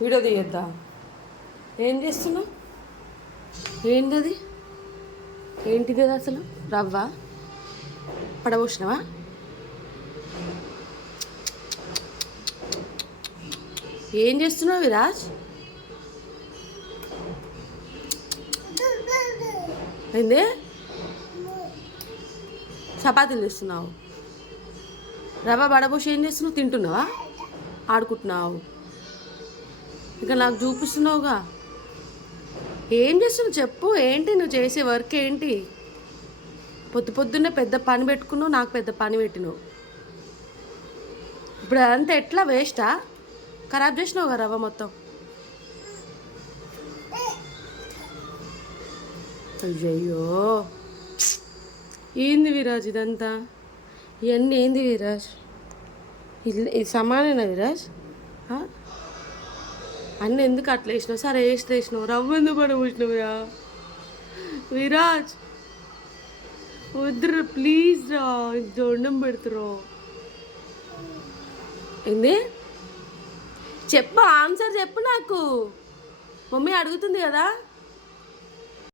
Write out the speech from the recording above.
Video తీయద్దా? ఏం చేస్తున్నావు? ఏంటది? ఏంటిది అది అసలు? రవ్వ పడబోసినావా? ఏం చేస్తున్నావు విరాజ్? ఏంది? చపాతీలు చేస్తున్నావు? రవ్వ పడబోసి ఏం చేస్తున్నావు? తింటున్నావా? ఆడుకుంటున్నావు? ఇక నాకు చూపిస్తున్నావుగా. ఏం చేస్తున్నావు చెప్పు. ఏంటి నువ్వు చేసే వర్క్ ఏంటి? పొద్దున్నే పెద్ద పని పెట్టుకున్నావు, నాకు పెద్ద పని పెట్టినావు. ఇప్పుడు అదంతా ఎట్లా వేస్టా? ఖరాబ్ చేసినావు కదా రవ్వ మొత్తం. అయ్యయ్యో, ఏంది విరాజ్ ఇదంతా? ఇవన్నీ ఏంది విరాజ్? ఇది సమానేనా విరాజ్? అన్నీ ఎందుకు అట్లా వేసినావు? సరే వేసినావు, రవ్వ ఎందుకు పడబోసినావురా విరాజ్? వద్దురా ప్లీజ్ రా, దొండం పెడుతురా. ఏంది చెప్పు, ఆన్సర్ చెప్పు నాకు. మమ్మీ అడుగుతుంది కదా.